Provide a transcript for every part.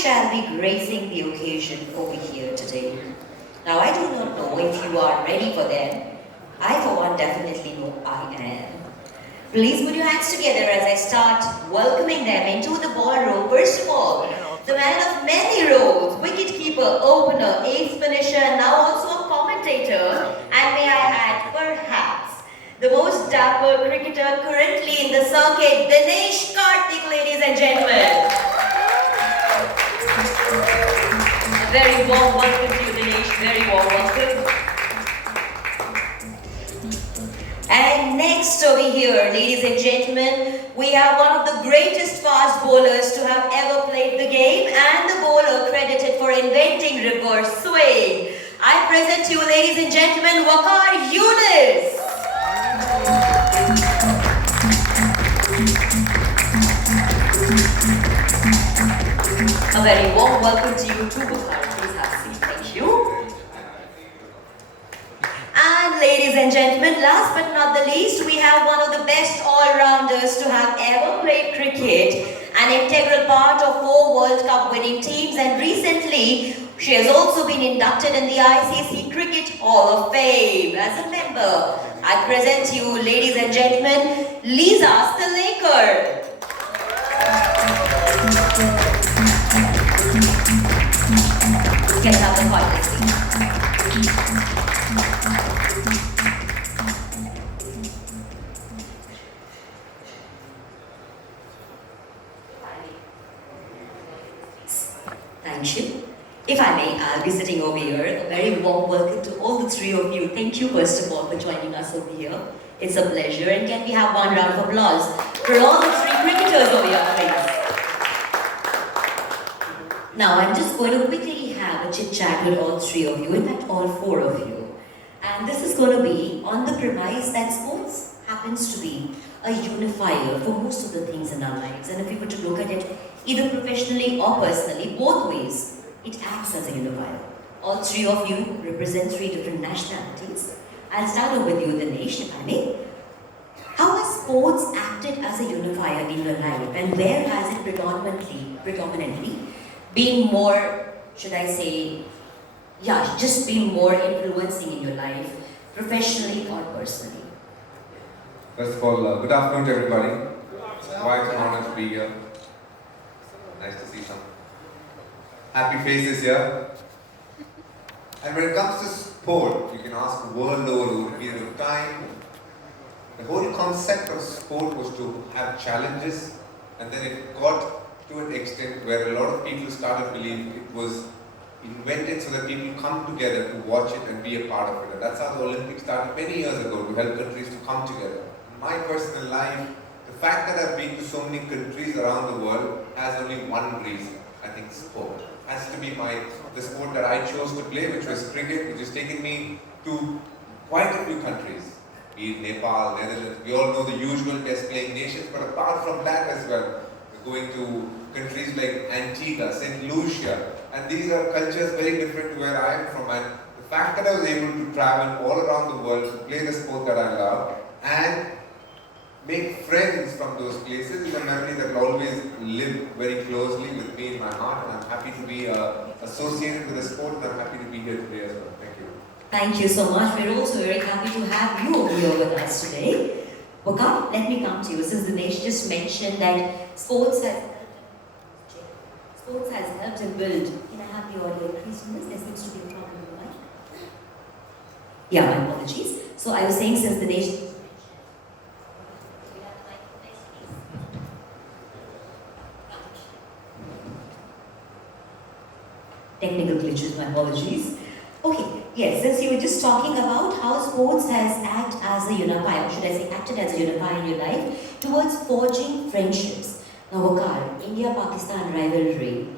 shall be gracing the occasion over here today. Now, I do not know if you are ready for them. I, for one, definitely know I am. Please put your hands together as I start welcoming them into the ballroom. First of all, the man of many roles, wicketkeeper, opener, ace finisher, and now also a commentator, and may I add, perhaps, the most dapper cricketer currently in the circuit, Dinesh Karthik, ladies and gentlemen. A very warm welcome to you, Dinesh. Very warm welcome. And next over here, ladies and gentlemen, we have one of the greatest fast bowlers to have ever played the game and the bowler credited for inventing reverse swing. I present to you, ladies and gentlemen, Waqar Yunus. A very warm welcome to you too, Waqar. Please have a seat. Thank you. And ladies and gentlemen, last but not the least, we have one of the best all-rounders to have ever played cricket, an integral part of 4 World Cup winning teams, and recently she has also been inducted in the ICC Cricket Hall of Fame. As a member, I present to you, ladies and gentlemen, Lisa Sthalekar. Get up the podcast. Thank you. If I may, I'll be sitting over here. A very warm welcome to all the 3 of you. Thank you, first of all, for joining us over here. It's a pleasure. And can we have one round of applause for all the 3 cricketers over here, please? Now, I'm just going to quickly have a chit-chat with all 3 of you, in fact, all 4 of you. And this is going to be on the premise that sports happens to be a unifier for most of the things in our lives. And if we were to look at it, either professionally or personally, both ways, it acts as a unifier. All 3 of you represent 3 different nationalities. I'll start off with you, Dinesh, if I may. How has sports acted as a unifier in your life, and where has it predominantly been more, should I say, just been more influencing in your life, professionally or personally? First of all, good afternoon to everybody. Quite an honor to be here. Nice to see some happy faces here. And when it comes to sport, you can ask the world over a period of time. The whole concept of sport was to have challenges, and then it got to an extent where a lot of people started believing it was invented so that people come together to watch it and be a part of it. And that's how the Olympics started many years ago, to help countries to come together. In my personal life, the fact that I've been to so many countries around the world has only one reason. I think sport has to be the sport that I chose to play, which was cricket, which has taken me to quite a few countries. Be it Nepal, Netherlands, we all know the usual test playing nations, but apart from that as well, we're going to countries like Antigua, St. Lucia, and these are cultures very different to where I am from. And the fact that I was able to travel all around the world to play the sport that I love and make friends from those places is a memory that will always live very closely with me in my heart, and I'm happy to be associated with the sport, and I'm happy to be here today as well. Thank you. Thank you so much. We're also very happy to have you over here with us today. Waqar, let me come to you. Since Dinesh just mentioned that sports has helped him build. Can I have the audio increased in this? There seems to be a problem with the mic. Yeah, my apologies. So I was saying, since Dinesh technical glitches, my apologies. Okay, yes, since you were just talking about how sports has acted as a unifier, or should I say acted as a unifier in your life, towards forging friendships. Now, Waqar, India-Pakistan rivalry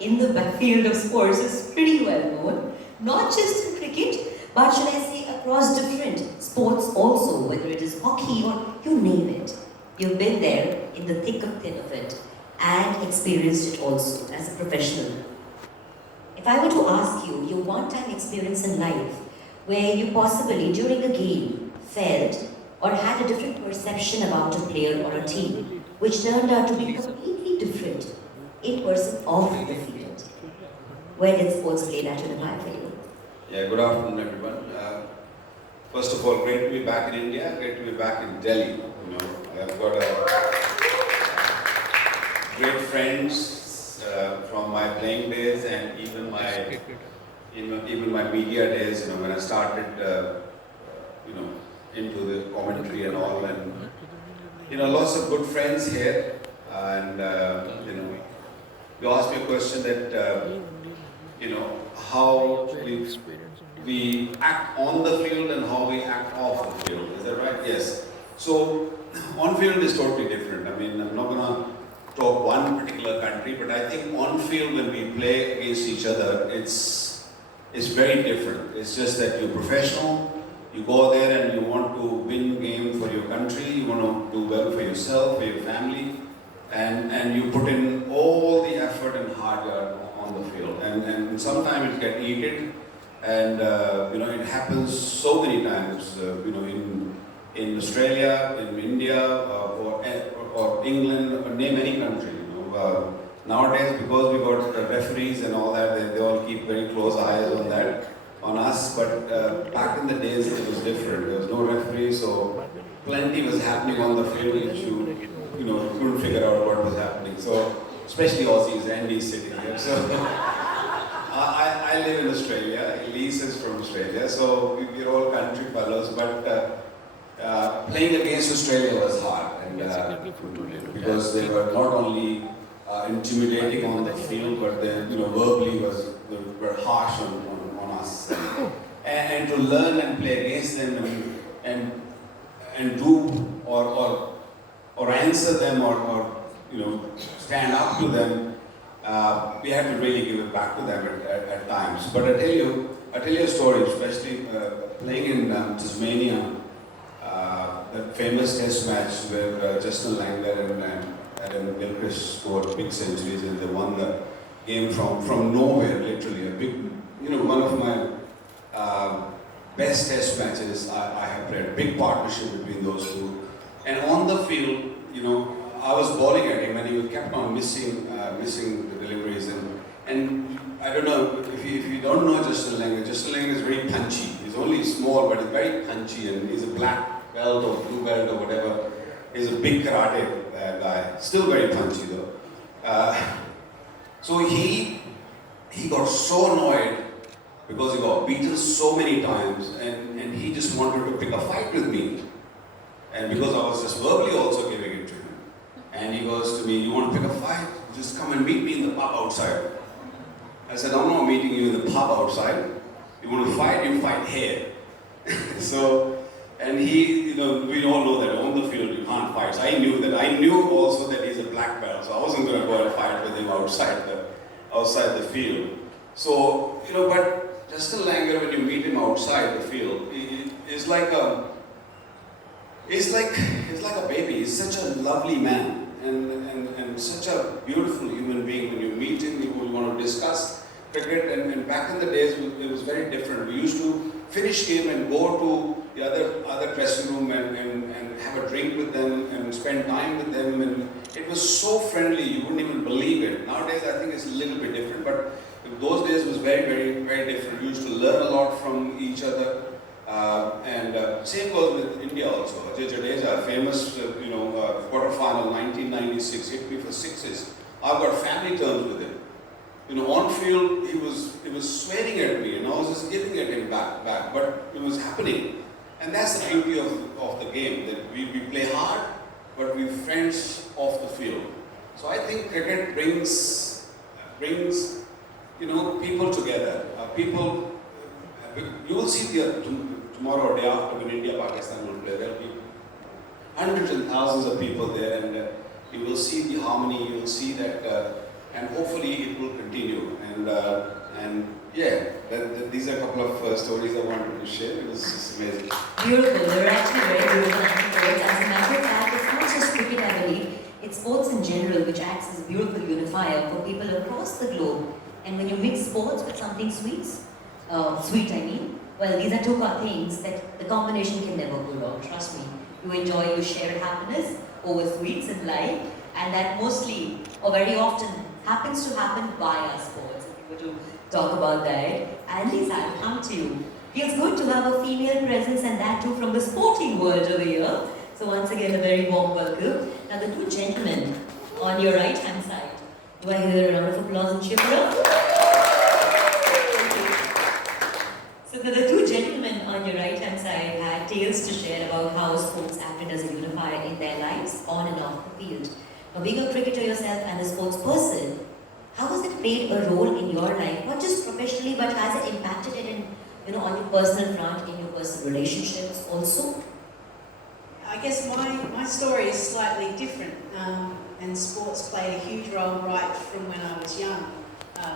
in the field of sports is pretty well known, not just in cricket, but should I say across different sports also, whether it is hockey or you name it. You've been there in the thick of thin of it and experienced it also as a professional. If I were to ask you your one-time experience in life where you possibly during a game felt or had a different perception about a player or a team which turned out to be completely different a person off the field. Where did sports play that unifier for you? Yeah, good afternoon, everyone. First of all, great to be back in India. Great to be back in Delhi. You know, I've got great friends from my playing days and even my media days. You know, when I started, into the commentary and all, and lots of good friends here. And you asked me a question that how we act on the field and how we act off the field. Is that right? Yes. So on field is totally different. I mean, I'm not gonna talk one particular country, but I think on field when we play against each other, it's very different. It's just that you're professional. You go there and you want to win game for your country. You want to do well for yourself, for your family, and you put in all the effort and hard work on the field. And sometimes it gets heated. And it happens so many times. In Australia, in India, or England, or name any country. Nowadays, because we got referees and all that, they all keep very close eyes on us. But back in the days, it was different. There was no referee, so plenty was happening on the field, which you couldn't figure out what was happening. So, especially Aussies, Andy's sitting here. So. I live in Australia. Elise is from Australia, so we're all country fellows. But playing against Australia was hard, and because they were not only intimidating on the field, but they, verbally were harsh on us. And to learn and play against them and do or answer them or stand up to them. We had to really give it back to them at times. But I tell you a story, especially playing in Tasmania, that famous test match where Justin Langer and Adam Gilchrist scored big centuries and they won the game from nowhere, literally. A big, one of my best test matches I have played. Big partnership between those two. And on the field, I was bowling at him and he kept on missing the deliveries and I don't know if you don't know Justin Langer is very punchy. He's only small but he's very punchy and he's a black belt or blue belt or whatever. He's a big karate guy, still very punchy though. So he got so annoyed because he got beaten so many times and he just wanted to pick a fight with me. And because I was just verbally also giving it to him. And he goes to me, you want to pick a fight? Just come and meet me in the pub outside. I said, I'm not meeting you in the pub outside. You want to fight, you fight here. So, and he, we all know that on the field you can't fight. So I knew that. I knew also that he's a black belt. So I wasn't going to go and fight with him outside the field. So, but Justin Langer, when you meet him outside the field, he's like a baby. He's such a lovely man. And such a beautiful human being. When you meet him, you will want to discuss cricket. And back in the days, it was very different. We used to finish game and go to the other dressing room and have a drink with them and spend time with them. And it was so friendly, you wouldn't even believe it. Nowadays, I think it's a little bit different. But those days was very, very, very different. We used to learn a lot from each other. Same goes with India also. Ajay Jadeja, famous, quarterfinal 1996, hit me for sixes. I've got family terms with him. On field, he was swearing at me, and I was just giving at him back. But it was happening, and that's the beauty of the game. That we play hard, but we're friends off the field. So I think cricket brings people together. You will see tomorrow or day after when India Pakistan will play, there will be hundreds and thousands of people there, and you will see the harmony. You will see that, and hopefully it will continue. These are a couple of stories I wanted to share. It was just amazing. Beautiful. They're actually very beautiful anecdotes. As a matter of fact, it's not just cricket, I believe. It's sports in general, which acts as a beautiful unifier for people across the globe. And when you mix sports with something sweet, well, these are two things that the combination can never go wrong, trust me. You enjoy, you share happiness over sweets in life, and that mostly, or very often, happens to happen via sports. If you were to talk about that, and Lisa, I'll come to you. Feels good to have a female presence and that too from the sporting world over here. So once again, a very warm welcome. Now the two gentlemen on your right hand side. Do I hear a round of applause and cheer up? So the two gentlemen on your right hand side had tales to share about how sports acted as a unifier in their lives, on and off the field. Now being a cricketer yourself and a sports person, how has it played a role in your life? Not just professionally, but has it impacted it in, on your personal front, in your personal relationships also? I guess my story is slightly different, and sports played a huge role right from when I was young.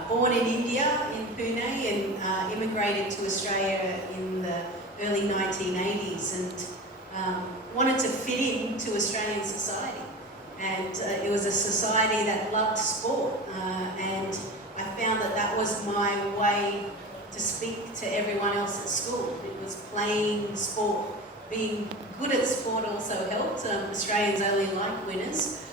Born in India, in Pune, and immigrated to Australia in the early 1980s, and wanted to fit into Australian society. And it was a society that loved sport, and I found that was my way to speak to everyone else at school. It was playing sport. Being good at sport also helped. Australians only like winners.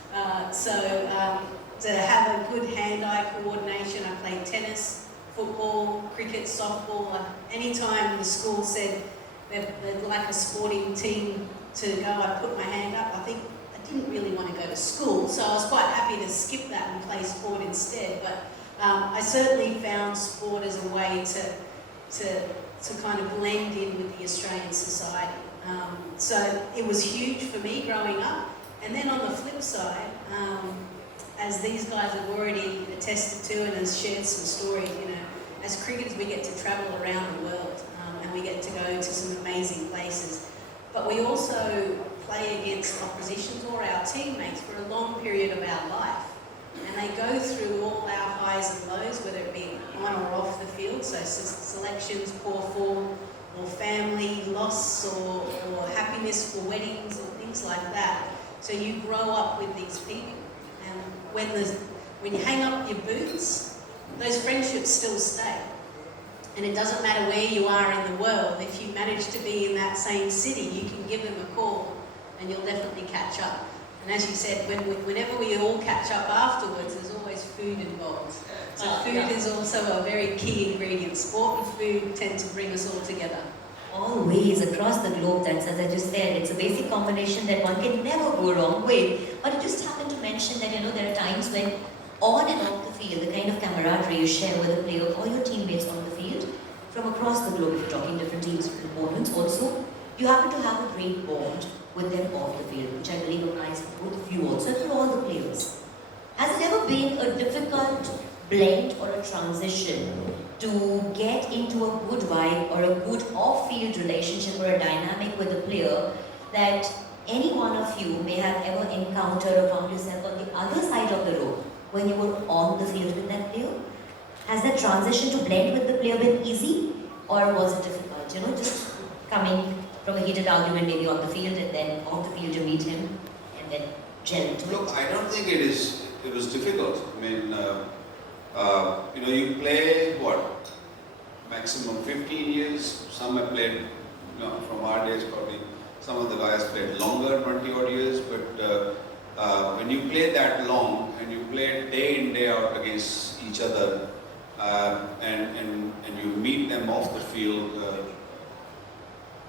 To have a good hand-eye coordination, I played tennis, football, cricket, softball. Anytime the school said they'd like a sporting team to go, I put my hand up. I think I didn't really want to go to school, so I was quite happy to skip that and play sport instead. But I certainly found sport as a way to kind of blend in with the Australian society. So it was huge for me growing up. And then on the flip side, as these guys have already attested to and has shared some stories, as cricketers we get to travel around the world, and we get to go to some amazing places. But we also play against oppositions or our teammates for a long period of our life. And they go through all our highs and lows, whether it be on or off the field, so selections, poor form, or family loss, or happiness for weddings, or things like that. So you grow up with these people. And when you hang up your boots, those friendships still stay. And it doesn't matter where you are in the world, if you manage to be in that same city, you can give them a call and you'll definitely catch up. And as you said, whenever we all catch up afterwards, there's always food involved. So food is also a very key ingredient. Sport and food tend to bring us all together. Always, across the globe, that's as I just said, it's a basic combination that one can never go wrong with. But I just happened to mention that, there are times when on and off the field, the kind of camaraderie you share with a player or your teammates on the field, from across the globe, if you're talking different teams, different opponents also, you happen to have a great bond with them off the field, which I believe applies for both of you also, and for all the players. Has it ever been a difficult blend or a transition to get into a good vibe or a good off-field relationship or a dynamic with a player that any one of you may have ever encountered or found yourself on the other side of the road when you were on the field with that player? Has that transition to blend with the player been easy, or was it difficult? Just coming from a heated argument maybe on the field, and then off the field you meet him and then gel into it? Look, I don't think it was difficult. I mean, you play maximum 15 years. Some have played, from our days probably. Some of the guys played longer, 20 odd years. But when you play that long and you play day in day out against each other, and you meet them off the field,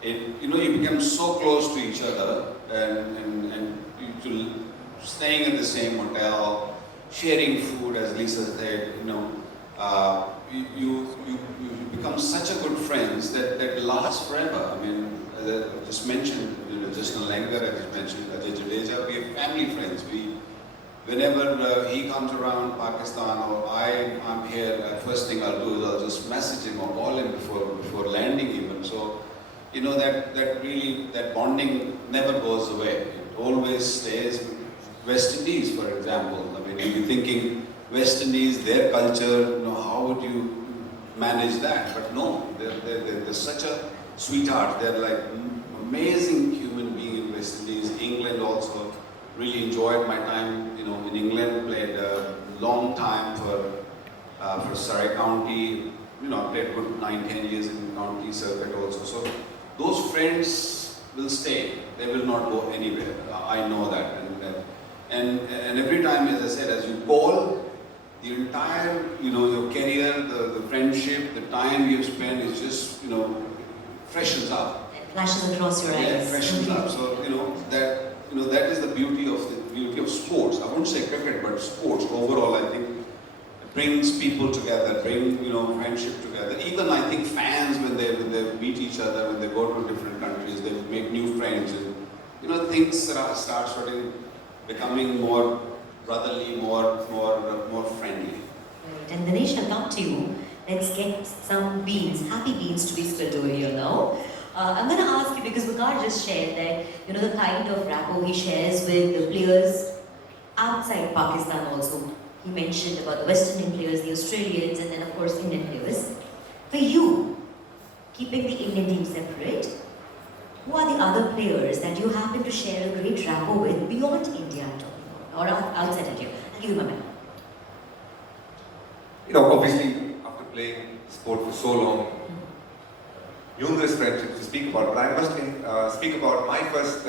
you become so close to each other, and you staying in the same hotel, sharing food, as Lisa said, you become such a good friends that lasts forever. I mean, as I just mentioned, Justin Langer, I just mentioned Ajay Jadeja, we are family friends. Whenever he comes around Pakistan or I'm here, first thing I'll do is I'll just message him or call him before landing even. So, that bonding never goes away. It always stays. West Indies, for example, I mean, you'll be thinking West Indies, their culture, how would you manage that? But no, they're such a sweetheart. They're like amazing human being in West Indies. England also, really enjoyed my time, in England, played a long time for Surrey County, played good 9-10 years in county circuit also. So those friends will stay. They will not go anywhere. I know that. And every time, as I said, as you bowl, the entire, your career, the friendship, the time you've spent is just, freshens up. It flashes across your eyes. Yeah, it freshens up. So, that is the beauty of sports. I wouldn't say cricket, but sports overall, I think, brings people together, bring, friendship together. Even I think fans, when they meet each other, when they go to different countries, they make new friends, and, things start sort of becoming more brotherly, more friendly. Right. And Dinesh, I'll come to you. Let's get some beans, happy beans to be spilled over here now. I'm going to ask you, because Vicar just shared that, the kind of rapport he shares with the players outside Pakistan also. He mentioned about the West Indian players, the Australians, and then of course Indian players. For you, keeping the Indian team separate, who are the other players that you happen to share a great rapport with beyond India, I'm talking about, or outside India? I'll give you my mic. Obviously, after playing sport for so long, numerous friendships to speak about, but I must speak about my first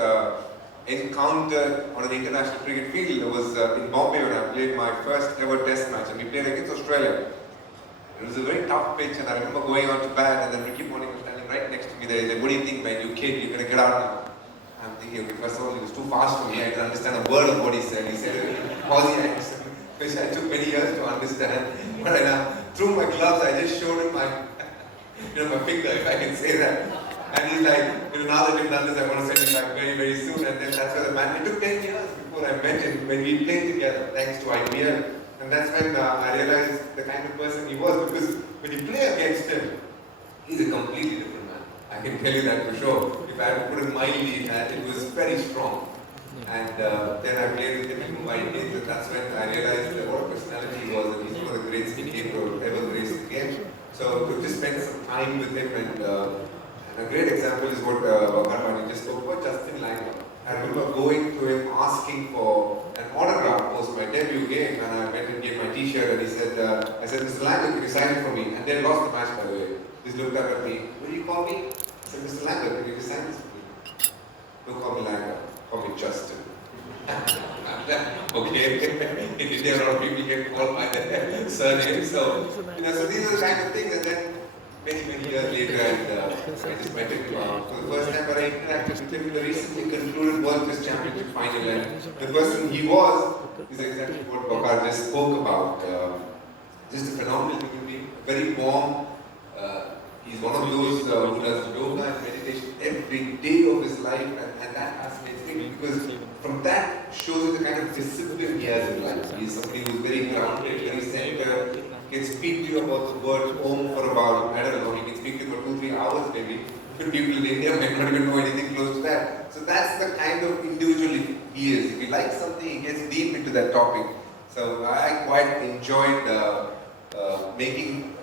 encounter on an international cricket field. It was in Bombay when I played my first ever test match, and we played against Australia. It was a very tough pitch, and I remember going out to bat, and then Ricky Ponting was standing right next to me there. He said, "What do you think, man? You kid, you're going to get out now." I'm thinking, okay, first of all, he was too fast for me. I didn't understand a word of what he said. He said it in Aussie accent, which I took many years to understand. But I threw my gloves, I just showed him my, my finger, if I can say that. And he's like, now that you've done this, I want to send you back very, very soon. And then that's where the man, it took 10 years before I met him, when we played together, thanks to IPL. And that's when I realized the kind of person he was, because when you play against him, he's a completely different man. I can tell you that for sure. If I had to put it mildly, it was very strong. And then I played with him in Mumbai Indians, and that's when I realized what a personality he was, and he's one of the greatest cricketers to ever grace the game. So to just spend some time with him, and a great example is what Bharmani just spoke about, Justin Langer. I remember going to him asking for an autograph post my debut game, and I went and gave my t-shirt, and he said, I said, "Mr. Langer, can you sign it for me?" And they lost the match, by the way. He looked up at me, "What do you call me?" I said, "Mr. Langer, can you just sign this for me?" "Don't call me Langer, call me Justin." Okay, in India, a lot of people get called by their surname. So, so these are the kind of things, and then many years later, and I just met him for the first time, but I interacted with him in the recently concluded World Test Championship final, and the person he was is exactly what Bakar just spoke about. Just a phenomenal human being, very warm. He's one of those who does yoga and meditation every day of his life, and that fascinates me, because from that shows you the kind of discipline he has in life. He's somebody who's very grounded, very centered, can speak to you about the word home for about, I don't know, he can speak to you for 2-3 hours maybe. People in India might not even know anything close to that. So that's the kind of individual he is. If he likes something, he gets deep into that topic. So I quite enjoyed making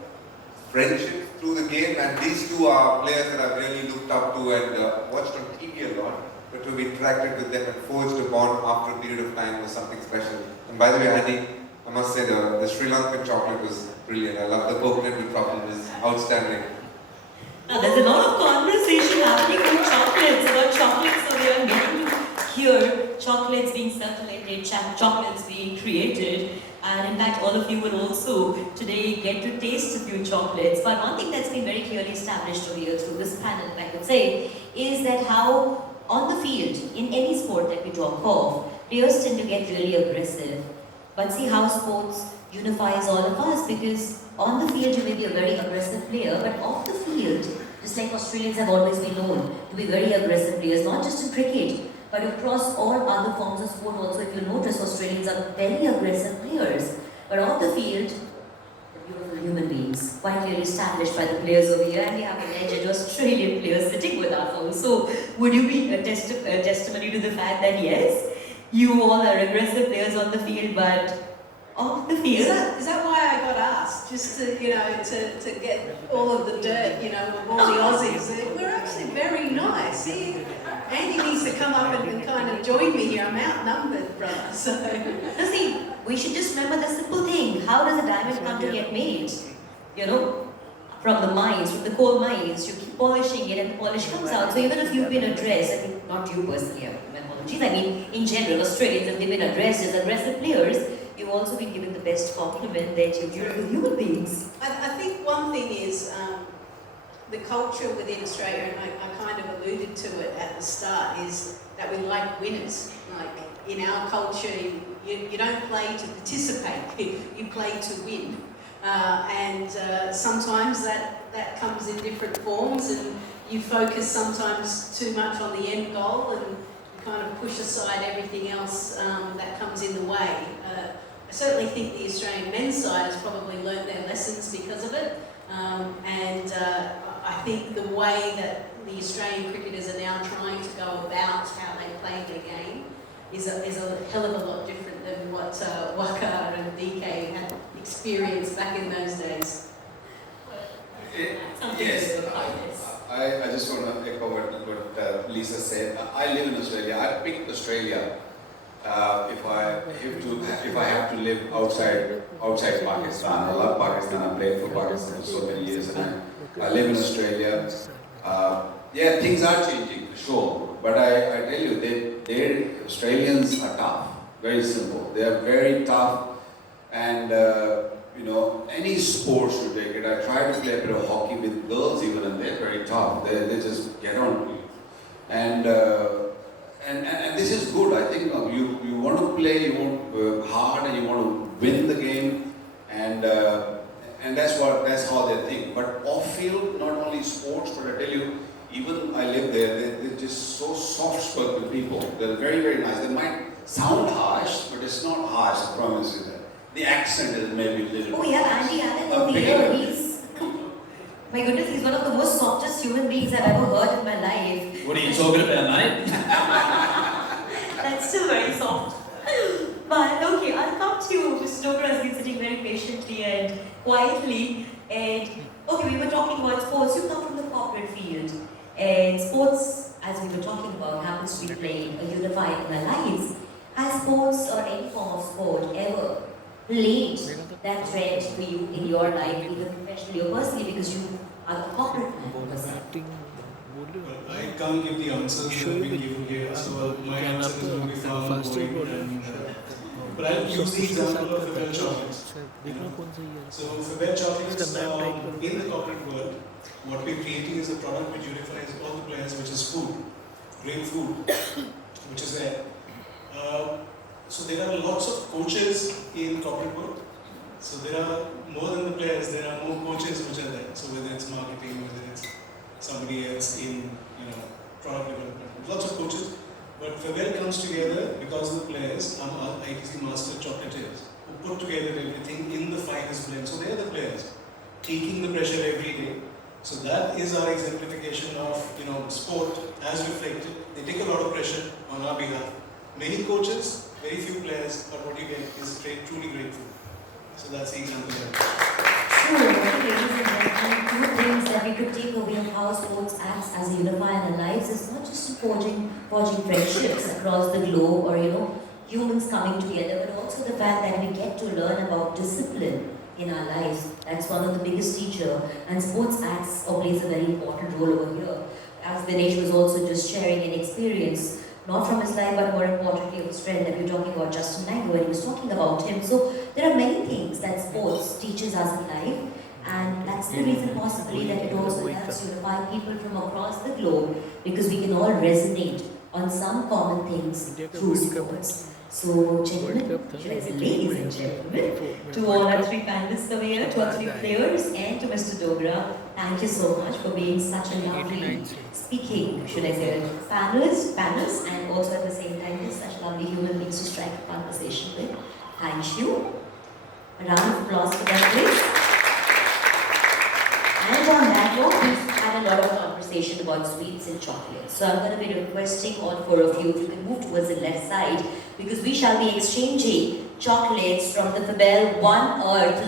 friendships through the game, and these two are players that I've really looked up to and watched on TV a lot. But to have interacted with them and forged a bond after a period of time was something special. And by the way, Andy, I must say the Sri Lankan chocolate was brilliant. I love the coconut with truffle, it was outstanding. Now there's a lot of conversation happening about chocolates, so we are getting to hear chocolates being circulated, chocolates being created, and in fact all of you will also today get to taste a few chocolates. But one thing that's been very clearly established over here through this panel, I could say, is that how on the field, in any sport that we talk of, players tend to get really aggressive. But see how sports unifies all of us, because on the field you may be a very aggressive player, but off the field, just like Australians have always been known to be very aggressive players, not just in cricket, but across all other forms of sport also. If you notice, Australians are very aggressive players, but off the field, they're beautiful human beings, quite clearly established by the players over here, and we have alleged Australian players sitting with us also. Would you be a testimony to the fact that yes, you all are aggressive players on the field, but off the field? Is that why I got asked? Just to, to get all of the dirt, of all the Aussies. We're actually very nice. See, Andy needs to come up and kind of join me here. I'm outnumbered, brother. So. Now see, we should just remember the simple thing. How does a diamond come to get made? From the mines, from the coal mines, you keep polishing it and the polish comes out. So even if you've been addressed, I mean, not you personally, my apologies, I mean, in general, Australians, if they've been addressed as aggressive players, you you've also been given the best compliment that you're beautiful human beings. I think one thing is the culture within Australia, and I kind of alluded to it at the start, is that we like winners. Like in our culture, you don't play to participate, you play to win. And sometimes that comes in different forms, and you focus sometimes too much on the end goal and you kind of push aside everything else that comes in the way. I certainly think the Australian men's side has probably learnt their lessons because of it. And I think the way that the Australian cricketers are now trying to go about how they play their game is a hell of a lot different than what Waka and DK had experienced back in those days. Yes, I just want to echo what Lisa said. I live in Australia. I picked Australia if I have to live outside Pakistan. I love Pakistan. I played for Pakistan for so many years, and I live in Australia. Yeah, things are changing for sure, but I tell you, they Australians are tough. Very simple. They are very tough, and any sports you take it. I tried to play a bit of hockey with girls even, and they're very tough. They just get on to you, and this is good. I think you want to play, you want hard, and you want to win the game, and that's how they think. But off field, not only sports, but I tell you, even I live there, they're just so soft-spoken people. They're very, very nice. They might sound harsh, but it's not harsh, I promise you that. The accent is maybe a little. Oh yeah, Andy Allen over here, he's... My goodness, he's one of the most softest human beings I've ever heard in my life. What are you talking about, mate? That's still very soft. But okay, I'll come to you. Mr. Dogra has been sitting very patiently and quietly. And okay, we were talking about sports. You come from the corporate field. And sports, as we were talking about, happens to be played or unified in our lives. Has sports or any form of sport ever played that thread for you in your life, either professionally or personally, because you are the corporate man yourself? I can't give the answers that we give here, so my answer is going to be far more boring. But I'll use the example of Fabelle chocolates. So Fabelle chocolates, in the corporate world, what we're creating is a product which unifies all the players, which is food, great food, which is there. So there are lots of coaches in corporate world. So there are more than the players, there are more coaches which are there. So whether it's marketing, whether it's somebody else in product development, lots of coaches. But Fabelle comes together because the players are ITC master chocolatiers who put together everything in the finest blend. So they are the players taking the pressure every day. So that is our exemplification of sport as reflected. They take a lot of pressure on our behalf. Many coaches, very few players, but what you get is truly great food. So that's the example there. True, ladies and gentlemen, two things that we could take away of how sports acts as a unifier in our lives is not just forging friendships across the globe or humans coming together, but also the fact that we get to learn about discipline in our lives. That's one of the biggest teachers, and sports acts or plays a very important role over here. As Dinesh was also just sharing an experience, not from his life, but more importantly of his friend that we were talking about, Justin Naidu, and he was talking about him. So there are many things that sports teaches us in life, and that's the reason possibly that it also helps unify people from across the globe, because we can all resonate on some common things through sports. So, gentlemen, should I say ladies and gentlemen, to all our three panelists over here, to our three players, and to Mr. Dogra, thank you so much for being such a lovely speaking, should I say, panelists, and also at the same time, you're such lovely human beings to strike a conversation with. Thank you. A round of applause for them, please. And on that note, we've had a lot of conversation about sweets and chocolates. So I'm going to be requesting all four of you if you can move towards the left side, because we shall be exchanging chocolates from the Fabelle One Earth